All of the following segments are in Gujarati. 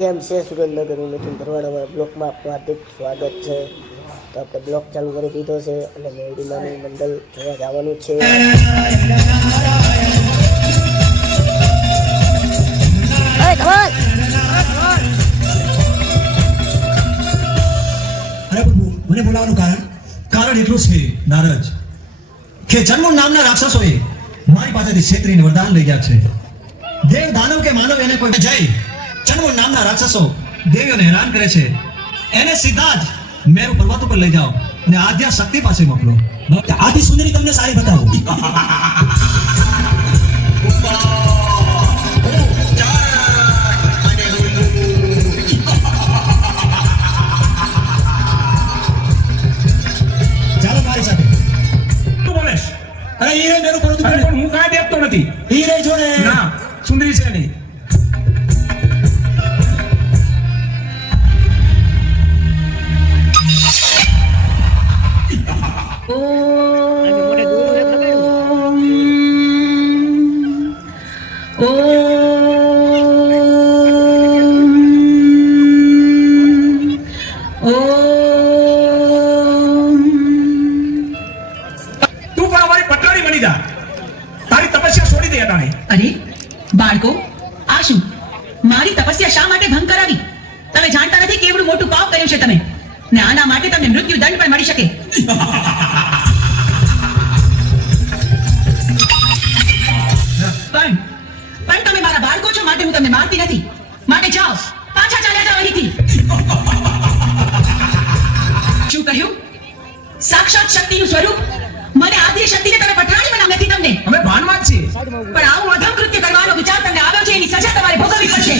કેમ છે સુરેન્દ્રનગરનું મિથુન ભરવાડના બ્લોકમાં આપનું હાર્દિક સ્વાગત છે। તો આપણે બ્લોક ચાલુ કરી દીધો છે અને મેડીમાનું મંડળ જોવા જવાનું છે। અરે મને બોલાવવાનું કારણ એટલું છે નારજ કે જન્મ નામના રાક્ષસોએ મારી પાસેથી છેતરીને વરદાન લઈ ગયા છે। દેવ દાનવ કે માનવ એને કોઈ જય જન્મ નામના રાક્ષસો દેવીઓને હેરાન કરે છે, એને સીધા જ મેરુ પર્વત ઉપર લઈ જાઓ અને આદ્યા શક્તિ પાસે મોકલો। આથી સુંદરી તમને સારી બતાવો। ચાલો મારી સાથે। તું બોલેશ? અરે ઈ રે મેરુ પર્વત ઉપર પણ હું કાંઈ દેખતો નથી। ઈ રે જો ને ના, સુંદરી છે નહીં। તું પણ અમારી પટરાણી બની જા, તારી તપસ્યા છોડી દે અટાણે। અરે બાળકો, આ શું? મારી તપસ્યા શા માટે ભંગ કરાવી? તમે જાણતા નથી કેવડું મોટું પાપ કર્યું છે તમે, ને આના માટે તમને મૃત્યુ દંડ પણ મળી શકે। પણ તમે મારા બાળકો છો માટે હું તમને મારતી નથી, માટે જાઓ, પાછા ચાલ્યા જાઓ અહીંથી। શું કહ્યું? સાક્ષાત શક્તિનું સ્વરૂપ મને આદ્ય શક્તિને તમે પઠાણી બનાવ નથી તમને, અમે ભાનમાં જ છીએ। પણ આવું અધમ કૃત્ય કરવાનો વિચાર તમને આવ્યો છે, એની સજા તમારે ભોગવવી પડશે।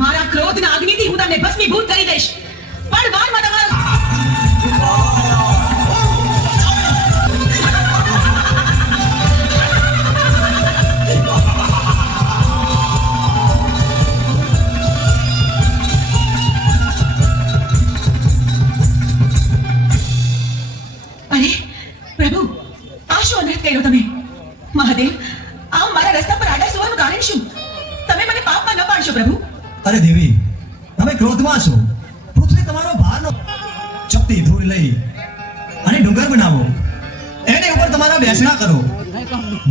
મારા ક્રોધના અગ્નિથી હું તમને ભસ્મીભૂત કરી દઈશ, પણ વારમાં તમારો અરે પ્રભુ, આ શું અનર્થ કર્યો તમે? મહાદેવ, આમ મારા રસ્તા પર આડા સુવાનું કારણ શું? તમે મને પાપમાં ન પાડશો પ્રભુ। અરે દેવી, તમે ક્રોધમાં છો। પૃથ્વી તમારો ભારનો શક્તિ ધૂળ લઈ અને ડુંગર બનાવો, એને ઉપર તમારા બેસણા કરો,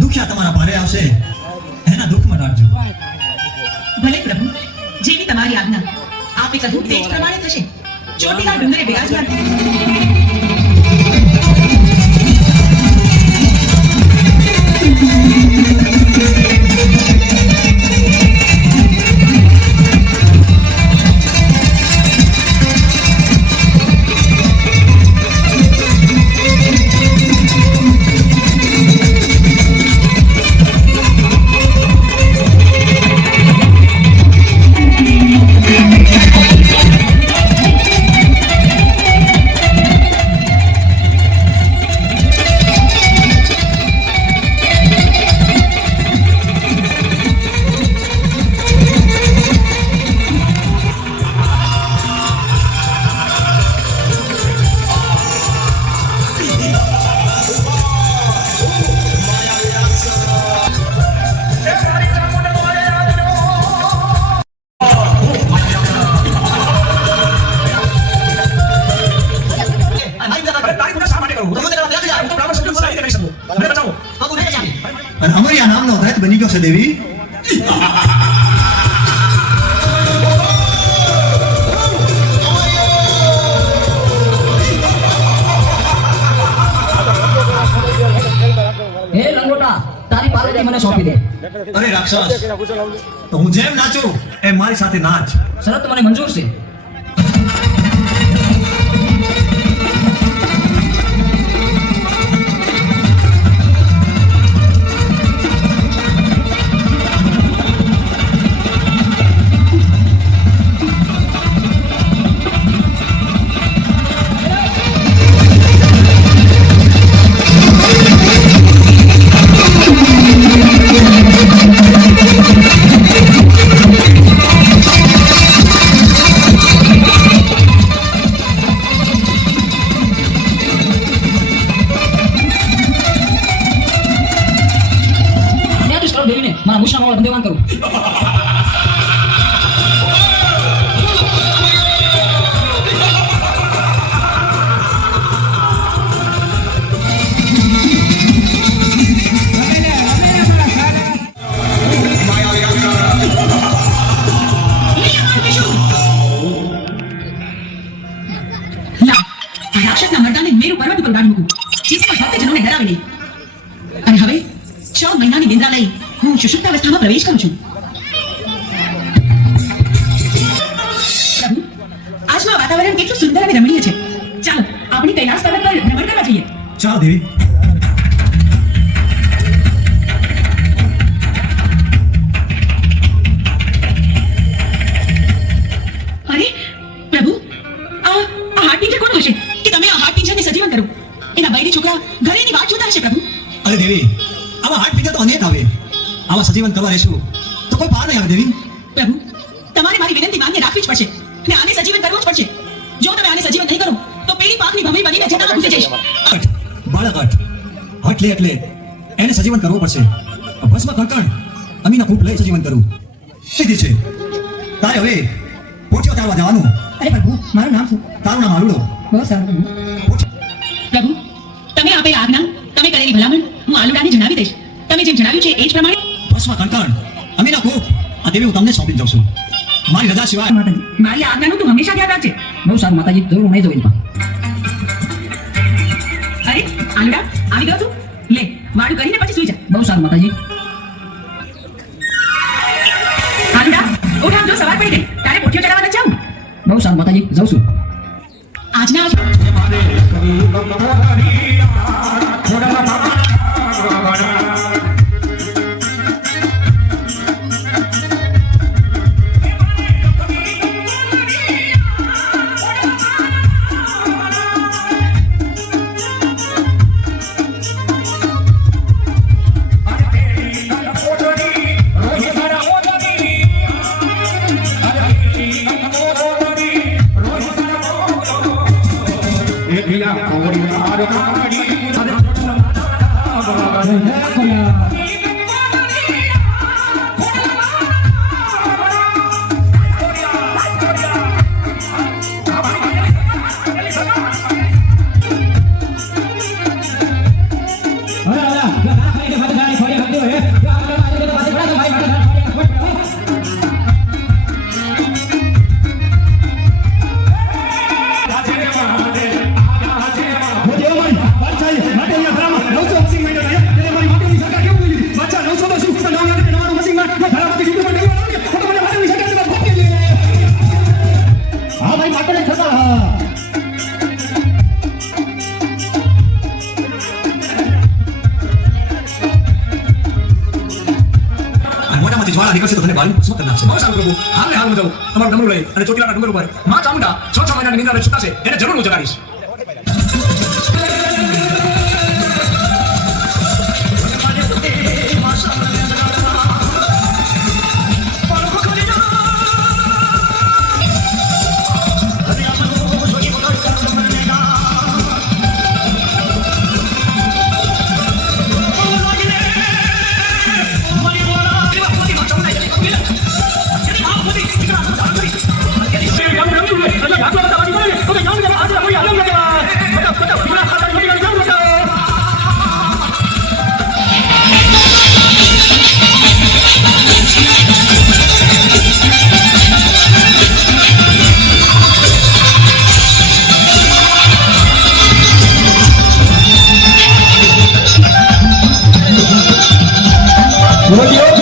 દુખ્યા તમારા ભારે આવશે, એના દુઃખમાં રાખજો। ભલે પ્રભુ, જેવી તમારી આજ્ઞા। આપે કહ્યું તે જ પ્રમાણે થશે। ચોટીલા ડુંગરે બિરાજમાન અને અમારી આ નામનો દૈત બની ગયો છે દેવી। હે લંગોટા, તારી પાર્વતી મને સોંપી દે। અરે રાક્ષસ, તો હું જેમ નાચું એમ મારી સાથે નાચ। શરત મને મંજૂર છે। વાળા ધંધેવાન કરું. લા, આ રાક્ષસના મર્દાને મેરુ પર્વત ઉપર ઉડાડી મૂકું, જેથી કોઈ ભક્તજનોને ડરાવે નહીં. અને હવે 6 મહિનાની નિંદ્રા લઈ હું સુષુપ્તાવસ્થામાં પ્રવેશ કરું છું. પ્રભુ, આજનું આ વાતાવરણ કેટલું સુંદર અને રમણીય છે. ચાલો આપણે કૈલાસ પર્વત પર ભ્રમણ કરવા જઈએ. ચાલો દેવી. અરે પ્રભુ, આ હાડ પિંજર કોણ હશે કે તમે આ હાડ પિંજરને સજીવન કરો? એના બૈરી છોકરા ઘરેની વાત જોતા હશે. પ્રભુ, અરે દેવી, આવા હાથ પીધા તો અનેક આવે. આવા સજીવન કરવા રહેશું તો કોઈ પાર નહીં આવે દેવી. પ્રભુ, તમારે મારી વિનંતી માન્ય રાખવી જ પડશે ને આને સજીવન કરવું જ પડશે. જો તમે આને સજીવન નહીં કરો તો પેલી પાકની ભમી બનીને જટામાં ઘૂસી જઈશ. હઠ, બાળક હઠ. હઠ લે એટલે એને સજીવન કરવો પડશે. ભસ્મ કણકણ અમીના ફૂટ લઈ સજીવન કરવું સીધી છે. તારે હવે પોચીઓ ચાલવા જવાનું. અરે પ્રભુ, મારું નામ શું? તારું નામ આલુડો. બહુ સારું પ્રભુ. પ્રભુ, તમે આપેલા આજ્ઞા, તમે કરેલી ભલામણ હું આલુડાને જણાવી દઈશ. તમે જેમ જણાવ્યું છે એ જ પ્રમાણે. ભસ્મ કણકણ અમીના ફૂટ આ દેવી હું તમને સોંપી દઉં છું. મારી રજા સિવાય માતાજી, મારી આજ્ઞાનું તું હંમેશા ધ્યાન રાખજે. બહુ સારું માતાજી, જરૂર હું નહીં જોઈશ પણ. અરે આલુડા, આવી ગયો તું? લે, વાળું કરીને પછી સૂઈ જા. બહુ સારું માતાજી. આલુડા, ઉઠ, આમ જો સવાર પડી ગઈ. તારે પોઠીઓ ચડાવવા નથી જાવું? બહુ સારું માતાજી, જાઉં છું. આજના મોટામાંથી જ્વાળા નીકળશે તો તને બાળનું ભસ્મ કરી નાખશે. બહુ સારું પ્રભુ. હાલ ને હાલ હું જાઉં તમારું ડમરું લઈ અને ચોટીલાના ડુંગર ઉપર માં ચામુંડા 6 મહિનાની નિંદ્રા છૂટા છે એને જરૂર હું જગાડીશ. બોલ્યો